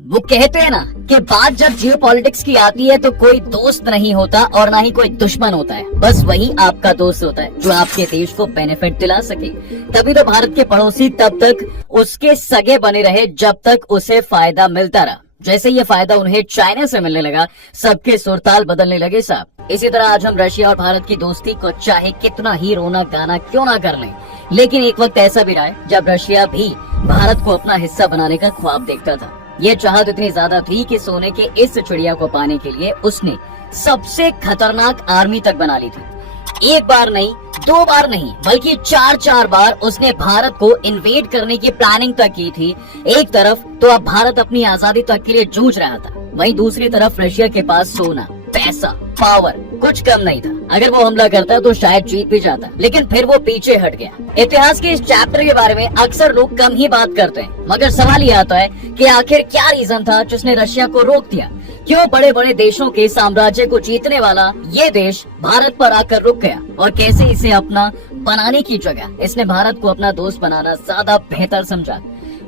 वो कहते हैं ना कि बात जब जियो पॉलिटिक्स की आती है तो कोई दोस्त नहीं होता और ना ही कोई दुश्मन होता है, बस वही आपका दोस्त होता है जो आपके देश को बेनिफिट दिला सके। तभी तो भारत के पड़ोसी तब तक उसके सगे बने रहे जब तक उसे फायदा मिलता रहा। जैसे ये फायदा उन्हें चाइना से मिलने लगा, सबके सुरताल बदलने लगे साहब। इसी तरह आज हम रशिया और भारत की दोस्ती को चाहे कितना ही रोना गाना क्यों ना कर लें, लेकिन एक वक्त ऐसा भी रहा है जब रशिया भी भारत को अपना हिस्सा बनाने का ख्वाब देखता था। ये चाहत इतनी ज्यादा थी कि सोने के इस चिड़िया को पाने के लिए उसने सबसे खतरनाक आर्मी तक बना ली थी। एक बार नहीं, दो बार नहीं, बल्कि चार बार उसने भारत को इन्वेड करने की प्लानिंग तक की थी। एक तरफ तो अब भारत अपनी आजादी तक के लिए जूझ रहा था, वहीं दूसरी तरफ रशिया के पास सोना, पैसा, पावर कुछ कम नहीं था। अगर वो हमला करता तो शायद जीत भी जाता, लेकिन फिर वो पीछे हट गया। इतिहास के इस चैप्टर के बारे में अक्सर लोग कम ही बात करते हैं, मगर सवाल ये आता है कि आखिर क्या रीजन था जिसने रशिया को रोक दिया। क्यों बड़े बड़े देशों के साम्राज्य को जीतने वाला ये देश भारत पर आकर रुक गया, और कैसे इसे अपना बनाने की जगह इसने भारत को अपना दोस्त बनाना ज्यादा बेहतर समझा।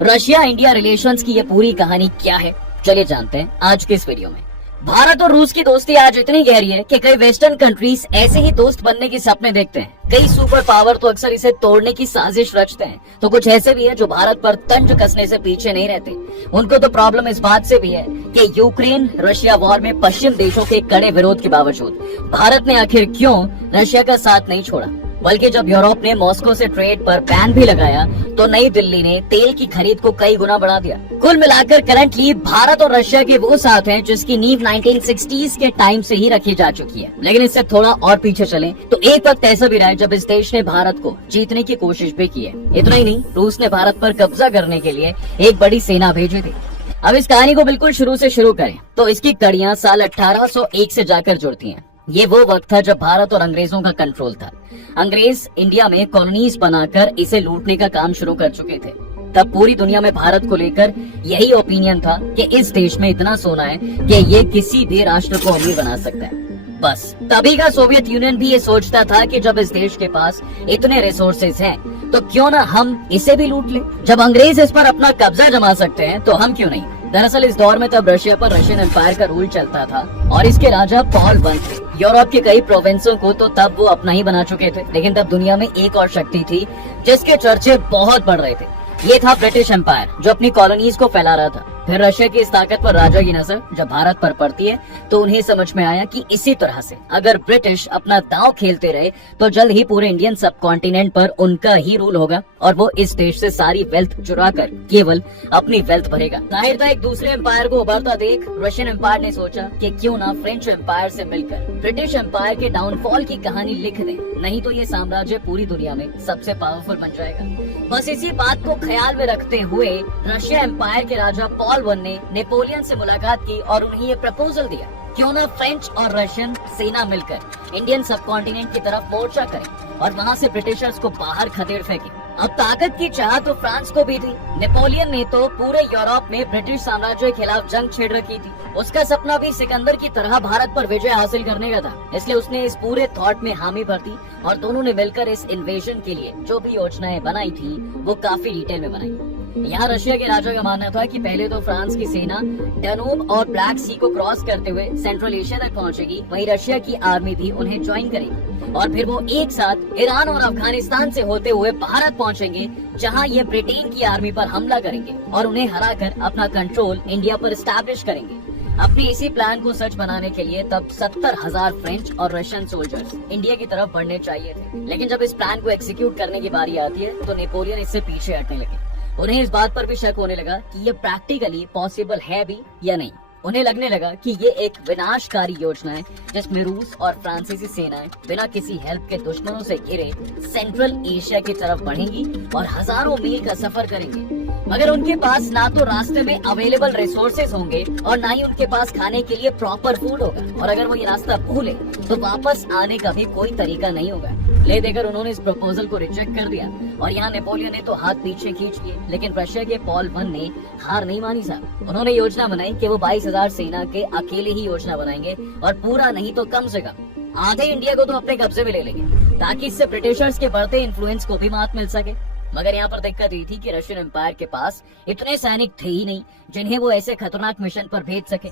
रशिया इंडिया रिलेशंस की ये पूरी कहानी क्या है, चलिए जानते हैं आज के इस वीडियो में। भारत और रूस की दोस्ती आज इतनी गहरी है कि कई वेस्टर्न कंट्रीज ऐसे ही दोस्त बनने की सपने देखते हैं। कई सुपर पावर तो अक्सर इसे तोड़ने की साजिश रचते हैं, तो कुछ ऐसे भी है जो भारत पर तंज कसने से पीछे नहीं रहते। उनको तो प्रॉब्लम इस बात से भी है कि यूक्रेन रशिया वॉर में पश्चिम देशों के कड़े विरोध के बावजूद भारत ने आखिर क्यों रशिया का साथ नहीं छोड़ा। बल्कि जब यूरोप ने मॉस्को से ट्रेड पर बैन भी लगाया तो नई दिल्ली ने तेल की खरीद को कई गुना बढ़ा दिया। कुल मिलाकर करंटली भारत और रशिया के वो साथ हैं जिसकी नींव 1960s के टाइम से ही रखी जा चुकी है। लेकिन इससे थोड़ा और पीछे चलें तो एक वक्त ऐसा भी रहा है जब इस देश ने भारत को जीतने की कोशिश भी की है। इतना ही नहीं, रूस ने भारत पर कब्जा करने के लिए एक बड़ी सेना भेजी थी। अब इस कहानी को बिल्कुल शुरू से शुरू करें तो इसकी कड़ियां साल 1801 से जाकर जुड़ती हैं। ये वो वक्त था जब भारत और अंग्रेजों का कंट्रोल था। अंग्रेज इंडिया में कॉलोनीज बनाकर इसे लूटने का काम शुरू कर चुके थे। तब पूरी दुनिया में भारत को लेकर यही ओपिनियन था कि इस देश में इतना सोना है कि ये किसी भी राष्ट्र को अमीर बना सकता है। बस तभी का सोवियत यूनियन भी ये सोचता था कि जब इस देश के पास इतने रिसोर्सेज हैं तो क्यों ना हम इसे भी लूट लें। जब अंग्रेज इस पर अपना कब्जा जमा सकते हैं तो हम क्यों नहीं। दरअसल इस दौर में तब रशिया पर रशियन एम्पायर का रूल चलता था और इसके राजा पॉल वन थे। यूरोप के कई प्रोविंसों को तो तब वो अपना ही बना चुके थे, लेकिन तब दुनिया में एक और शक्ति थी जिसके चर्चे बहुत बढ़ रहे थे। ये था ब्रिटिश एम्पायर जो अपनी कॉलोनीज को फैला रहा था। फिर रशिया की इस ताकतवर राजा की नजर जब भारत पर पड़ती है तो उन्हें समझ में आया कि इसी तरह से अगर ब्रिटिश अपना दांव खेलते रहे तो जल्द ही पूरे इंडियन सब कॉन्टिनेंट पर उनका ही रूल होगा और वो इस देश से सारी वेल्थ चुरा कर केवल अपनी वेल्थ भरेगा। जाहिर था एक दूसरे एम्पायर को उभरता देख रशियन एम्पायर ने सोचा कि क्यों ना फ्रेंच एम्पायर से मिलकर ब्रिटिश एम्पायर के डाउनफॉल की कहानी लिख दें, नहीं तो ये साम्राज्य पूरी दुनिया में सबसे पावरफुल बन जाएगा। बस इसी बात को ख्याल में रखते हुए रशिया एम्पायर के राजा पॉल वन ने नेपोलियन से मुलाकात की और उन्हें ये प्रपोजल दिया, क्यों ना फ्रेंच और रशियन सेना मिलकर इंडियन सब कॉन्टिनेंट की तरफ मोर्चा करें और वहाँ से ब्रिटिशर्स को बाहर खदेड़ फेंके। अब ताकत की चाह तो फ्रांस को भी थी। नेपोलियन ने तो पूरे यूरोप में ब्रिटिश साम्राज्य के खिलाफ जंग छेड़ रखी थी। उसका सपना भी सिकंदर की तरह भारत पर विजय हासिल करने का था, इसलिए उसने इस पूरे थॉट में हामी भर दी और दोनों ने मिलकर इस इन्वेजन के लिए जो भी योजनाएं बनाई थी वो काफी डिटेल में बनाई। यहाँ रशिया के राजा का मानना था कि पहले तो फ्रांस की सेना डैन्यूब और ब्लैक सी को क्रॉस करते हुए सेंट्रल एशिया तक पहुंचेगी, वहीं रशिया की आर्मी भी उन्हें ज्वाइन करेगी और फिर वो एक साथ ईरान और अफगानिस्तान से होते हुए भारत पहुंचेंगे, जहां ये ब्रिटेन की आर्मी पर हमला करेंगे और उन्हें हराकर अपना कंट्रोल इंडिया पर एस्टैब्लिश करेंगे। अपने इसी प्लान को सच बनाने के लिए तब 70,000 फ्रेंच और रशियन सोल्जर्स इंडिया की तरफ बढ़ने चाहिए थे। लेकिन जब इस प्लान को एग्जीक्यूट करने की बारी आती है तो नेपोलियन इससे पीछे हटने लगे। उन्हें इस बात पर भी शक होने लगा कि ये प्रैक्टिकली पॉसिबल है भी या नहीं। उन्हें लगने लगा कि ये एक विनाशकारी योजना है जिसमें रूस और फ्रांसीसी सेनाएं बिना किसी हेल्प के दुश्मनों से घिरे सेंट्रल एशिया की तरफ बढ़ेंगी और हजारों मील का सफर करेंगे। मगर उनके पास ना तो रास्ते में अवेलेबल रिसोर्सेज होंगे और ना ही उनके पास खाने के लिए प्रॉपर फूड होगा, और अगर वो ये रास्ता भूले तो वापस आने का भी कोई तरीका नहीं होगा। ले देकर उन्होंने इस प्रपोजल को रिजेक्ट कर दिया और यहाँ नेपोलियन ने तो हाथ पीछे खींच लिए। लेकिन रशिया के पॉल वन ने हार नहीं मानी साहब। उन्होंने योजना बनाई कि वो 22,000 सेना के अकेले ही योजना बनाएंगे और पूरा नहीं तो कम से कम आधे इंडिया को तो अपने कब्जे में ले लेंगे, ताकि इससे ब्रिटिशर्स के बढ़ते इन्फ्लुएंस को भी मात मिल सके। मगर यहाँ पर दिक्कत ये थी कि रशियन एम्पायर के पास इतने सैनिक थे ही नहीं जिन्हें वो ऐसे खतरनाक मिशन पर भेज सके।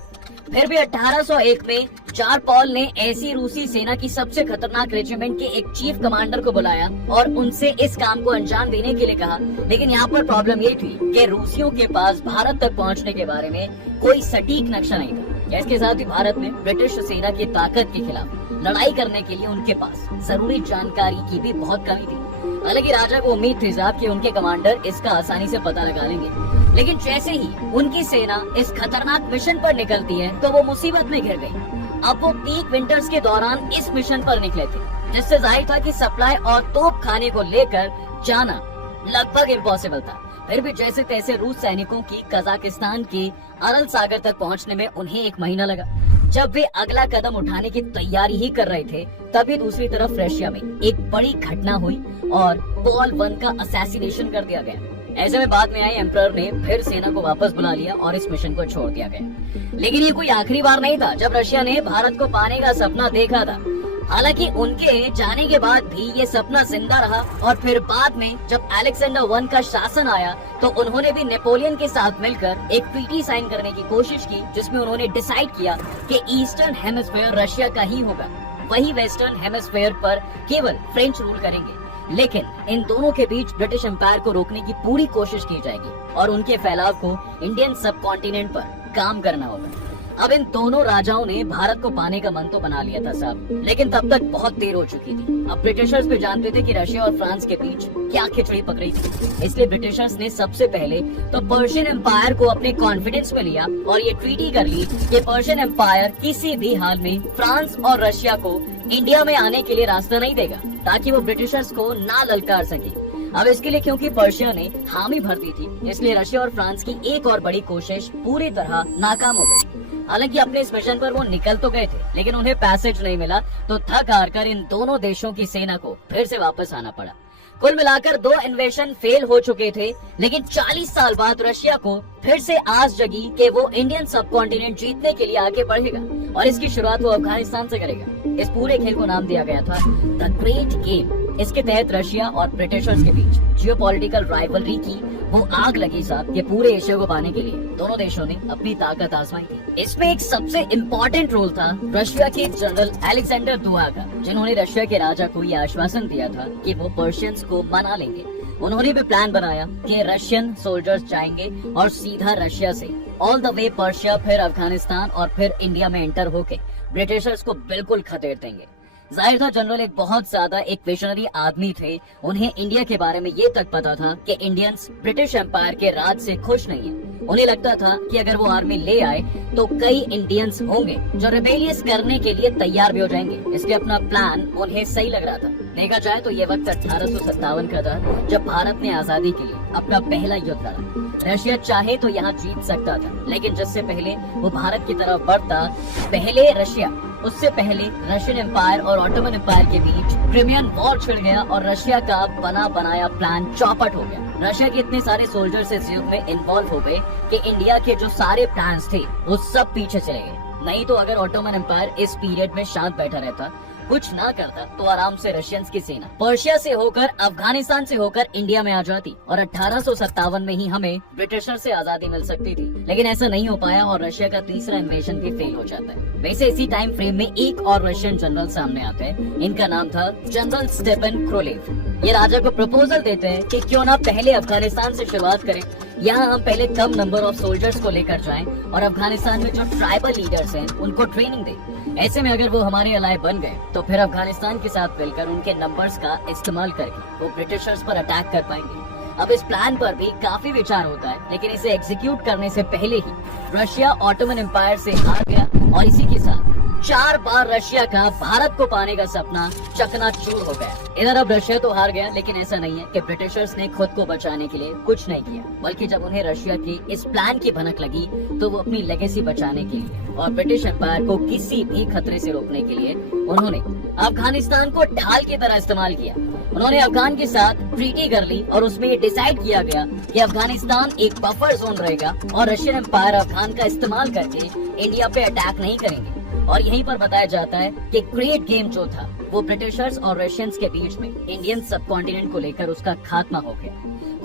फिर भी 1801 में जार पॉल ने ऐसी रूसी सेना की सबसे खतरनाक रेजिमेंट के एक चीफ कमांडर को बुलाया और उनसे इस काम को अंजाम देने के लिए कहा। लेकिन यहाँ पर प्रॉब्लम ये थी कि रूसियों के पास भारत तक पहुँचने के बारे में कोई सटीक नक्शा नहीं था। इसके साथ ही भारत में ब्रिटिश सेना की ताकत के खिलाफ लड़ाई करने के लिए उनके पास जरूरी जानकारी की भी बहुत कमी थी। हालांकि राजा को उम्मीद थी साहब कि उनके कमांडर इसका आसानी से पता लगा लेंगे, लेकिन जैसे ही उनकी सेना इस खतरनाक मिशन पर निकलती है तो वो मुसीबत में घिर गई। अब वो पीक विंटर्स के दौरान इस मिशन पर निकले थे, जिससे जाहिर था कि सप्लाई और तोप खाने को लेकर जाना लगभग इम्पॉसिबल था। फिर भी जैसे तैसे रूस सैनिकों की कजाकिस्तान के अरल सागर तक पहुंचने में उन्हें 1 महीना लगा। जब वे अगला कदम उठाने की तैयारी ही कर रहे थे, तभी दूसरी तरफ रशिया में एक बड़ी घटना हुई और पॉल I का असैसिनेशन कर दिया गया। ऐसे में बाद में आए एम्परर ने फिर सेना को वापस बुला लिया और इस मिशन को छोड़ दिया गया। लेकिन ये कोई आखिरी बार नहीं था जब रशिया ने भारत को पाने का सपना देखा था। हालांकि उनके जाने के बाद भी ये सपना जिंदा रहा और फिर बाद में जब अलेक्जेंडर I का शासन आया तो उन्होंने भी नेपोलियन के साथ मिलकर एक ट्रीटी साइन करने की कोशिश की, जिसमें उन्होंने डिसाइड किया कि ईस्टर्न हेमिस्फीयर रशिया का ही होगा, वही वेस्टर्न हेमिस्फीयर पर केवल फ्रेंच रूल करेंगे। लेकिन इन दोनों के बीच ब्रिटिश एम्पायर को रोकने की पूरी कोशिश की जाएगी और उनके फैलाव को इंडियन सब कॉन्टिनेंट पर काम करना होगा। अब इन दोनों राजाओं ने भारत को पाने का मन तो बना लिया था साहब, लेकिन तब तक बहुत देर हो चुकी थी। अब ब्रिटिशर्स भी जानते थे कि रशिया और फ्रांस के बीच क्या खिचड़ी पक रही थी, इसलिए ब्रिटिशर्स ने सबसे पहले तो पर्शियन एम्पायर को अपने कॉन्फिडेंस में लिया और ये ट्रीटी कर ली कि पर्शियन एम्पायर किसी भी हाल में फ्रांस और रशिया को इंडिया में आने के लिए रास्ता नहीं देगा, ताकि वो ब्रिटिशर्स को ना ललकार सके। अब इसके लिए क्योंकि पर्शिया ने हामी भर दी थी, इसलिए रशिया और फ्रांस की एक और बड़ी कोशिश पूरी तरह नाकाम हो गई। हालांकि अपने इस मिशन पर वो निकल तो गए थे, लेकिन उन्हें पैसेज नहीं मिला, तो थक हार कर इन दोनों देशों की सेना को फिर से वापस आना पड़ा। कुल मिलाकर 2 इन्वेशन फेल हो चुके थे, लेकिन 40 साल बाद रशिया को फिर से आस जगी कि वो इंडियन सब कॉन्टिनेंट जीतने के लिए आगे बढ़ेगा और इसकी शुरुआत वो अफगानिस्तान से करेगा। इस पूरे खेल को नाम दिया गया था द ग्रेट गेम। इसके तहत रशिया और ब्रिटिशर्स के बीच जियोपॉलिटिकल राइवलरी की वो आग लगी साहब। ये पूरे एशिया को पाने के लिए दोनों देशों ने अपनी ताकत आजमाई थी। इसमें एक सबसे इम्पोर्टेंट रोल था रशिया के जनरल अलेक्जेंडर दुआ का, जिन्होंने रशिया के राजा को यह आश्वासन दिया था कि वो पर्शियंस को मना लेंगे। उन्होंने भी प्लान बनाया कि रशियन सोल्जर्स जाएंगे और सीधा रशिया से ऑल द वे पर्शिया, फिर अफगानिस्तान और फिर इंडिया में एंटर होके ब्रिटिशर्स को बिल्कुल खदेड़ देंगे। जाहिर था जनरल एक बहुत ज्यादा एक विजनरी आदमी थे। उन्हें इंडिया के बारे में ये तक पता था कि इंडियंस ब्रिटिश एम्पायर के राज से खुश नहीं है। उन्हें लगता था कि अगर वो आर्मी ले आए तो कई इंडियंस होंगे जो रिबेलियस करने के लिए तैयार भी हो जाएंगे, इसलिए अपना प्लान उन्हें सही लग रहा था। देखा जाए तो ये वक्त 1857 का था, जब भारत ने आजादी के लिए अपना पहला युद्ध लड़ा। रशिया चाहे तो यहाँ जीत सकता था, लेकिन जिससे पहले वो भारत की तरफ बढ़ता, उससे पहले रशियन एम्पायर और ऑटोमन एम्पायर के बीच क्रिमियन वॉर छिड़ गया और रशिया का बना बनाया प्लान चौपट हो गया। रशिया के इतने सारे सोल्जर्स इस युद्ध में इन्वॉल्व हो गए कि इंडिया के जो सारे प्लान्स थे वो सब पीछे चले गए। नहीं तो अगर ऑटोमन एम्पायर इस पीरियड में शांत बैठा रहता, कुछ ना करता, तो आराम से रशियंस की सेना पर्शिया से होकर अफगानिस्तान से होकर इंडिया में आ जाती और 1857 में ही हमें ब्रिटिशर से आजादी मिल सकती थी। लेकिन ऐसा नहीं हो पाया और रशिया का तीसरा इन्वेशन भी फेल हो जाता है। वैसे इसी टाइम फ्रेम में एक और रशियन जनरल सामने आते हैं। इनका नाम था जनरल स्टेपन क्रोलेव। ये राजा को प्रपोजल देते हैं कि क्यों ना पहले अफगानिस्तान से शुरुआत करें, यहाँ हम पहले कम नंबर ऑफ सोल्जर्स को लेकर जाएं और अफगानिस्तान में जो ट्राइबल लीडर्स हैं उनको ट्रेनिंग दें। ऐसे में अगर वो हमारे अलाय बन गए तो फिर अफगानिस्तान के साथ मिलकर उनके नंबर्स का इस्तेमाल करके वो ब्रिटिशर्स पर अटैक कर पाएंगे। अब इस प्लान पर भी काफी विचार होता है, लेकिन इसे एग्जीक्यूट करने से पहले ही रशिया ऑटोमन एम्पायर से हार गया और इसी के साथ 4 बार रशिया का भारत को पाने का सपना चकनाचूर हो गया। इधर अब रशिया तो हार गया, लेकिन ऐसा नहीं है कि ब्रिटिशर्स ने खुद को बचाने के लिए कुछ नहीं किया, बल्कि जब उन्हें रशिया की इस प्लान की भनक लगी तो वो अपनी लेगेसी बचाने के लिए और ब्रिटिश एम्पायर को किसी भी खतरे से रोकने के लिए उन्होंने अफगानिस्तान को ढाल की तरह इस्तेमाल किया। उन्होंने अफगान के साथ ट्रीटी कर ली और उसमें ये डिसाइड किया गया कि अफगानिस्तान एक बफर जोन रहेगा और रशियन एम्पायर अफगान का इस्तेमाल करके इंडिया पे अटैक नहीं करेंगे। और यहीं पर बताया जाता है कि ग्रेट गेम जो था वो ब्रिटिशर्स और रशियंस के बीच में इंडियन सब कॉन्टिनेंट को लेकर उसका खात्मा हो गया।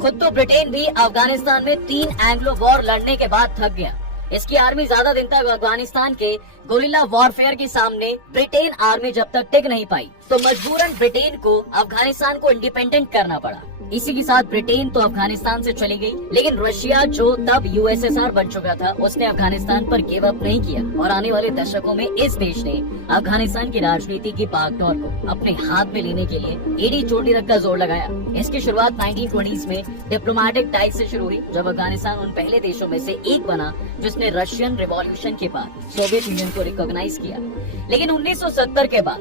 खुद तो ब्रिटेन भी अफगानिस्तान में 3 एंग्लो वॉर लड़ने के बाद थक गया। इसकी आर्मी ज्यादा दिन तक अफगानिस्तान के गोरिल्ला वॉरफेयर के सामने ब्रिटेन आर्मी जब तक टिक नहीं पाई तो मजबूरन ब्रिटेन को अफगानिस्तान को इंडिपेंडेंट करना पड़ा। इसी के साथ ब्रिटेन तो अफगानिस्तान से चली गई, लेकिन रशिया जो तब यूएसएसआर बन चुका था उसने अफगानिस्तान पर गिव अप नहीं किया और आने वाले दशकों में इस देश ने अफगानिस्तान की राजनीति की बागडोर को अपने हाथ में लेने के लिए एडी चोटी तक का जोर लगाया। इसकी शुरुआत 1920s में डिप्लोमेटिक टाइज से शुरू हुई, जब अफगानिस्तान उन पहले देशों में से एक बना जिसने रशियन रिवॉल्यूशन के बाद सोवियत यूनियन को रिकॉग्नाइज किया। लेकिन 1970 के बाद